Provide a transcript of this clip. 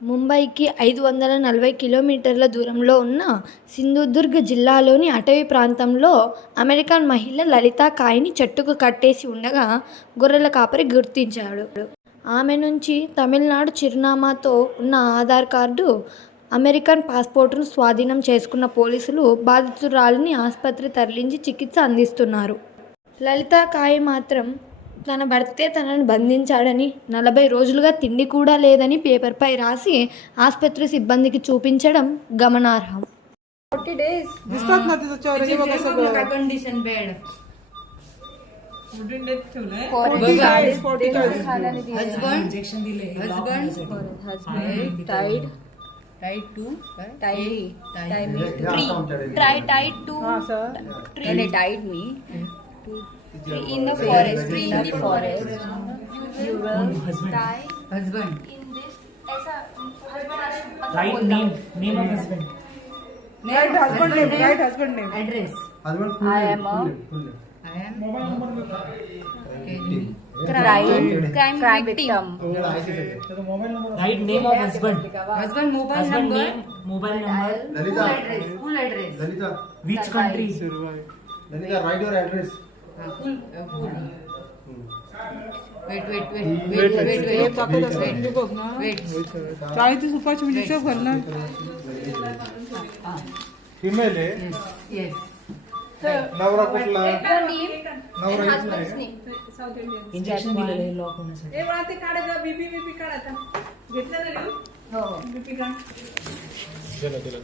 ముంబైకి 540 కిలోమీటర్ల దూరంలో ఉన్న సింధుదుర్గ్ జిల్లాలోని అటవీ ప్రాంతంలో అమెరికన్ మహిళ లలితా కాయ్ని చెట్టుకు కట్టేసి ఉండగా గొర్రెల కాపరి గుర్తించాడు. ఆమె నుంచి తమిళనాడు చిరునామాతో ఉన్న ఆధార్ కార్డు, అమెరికన్ పాస్పోర్టును స్వాధీనం చేసుకున్న పోలీసులు బాధితురాలిని ఆస్పత్రికి తరలించి చికిత్స అందిస్తున్నారు. లలితా కాయ్ మాత్రం తన భర్తే తనను బంధించాడని, 40 రోజులుగా తిండి కూడా లేదని పేపర్పై రాసి ఆస్పత్రి సిబ్బందికి చూపించడం గమనార్హం. 40 days. This talk nothing such a regular Like condition bed. wouldn't it kill it? 40 days. 40 days. Husband injection दिले Husband tied to tightly. Tie me. Try tied to हाँ sir. And they tied me to tree in the forest. Tree in the forest. You will die husband. in this ऐसा write name of husband Right husband name. Right husband name. Address. Husband full I name, am a full name, full name. I am crime victim. Write name of husband husband mobile husband number. Name mobile number Lalita, Full address. Lalita, which country Lalita, write your address. Full. Wait. ये ताकत असेल तू बघ ना. चाळीस रुपयाची म्हणजे भरणार. Female आहे. Yes. नवरा कुठला? name नवरा and इथला husband's आहे. name. इंजेक्शन दिलेलं लॉक होण्यासाठी हे मला ते काढायचं बीपी काढ आता. घेतलं ना लिहून? हो. बीपी काढ. दिला.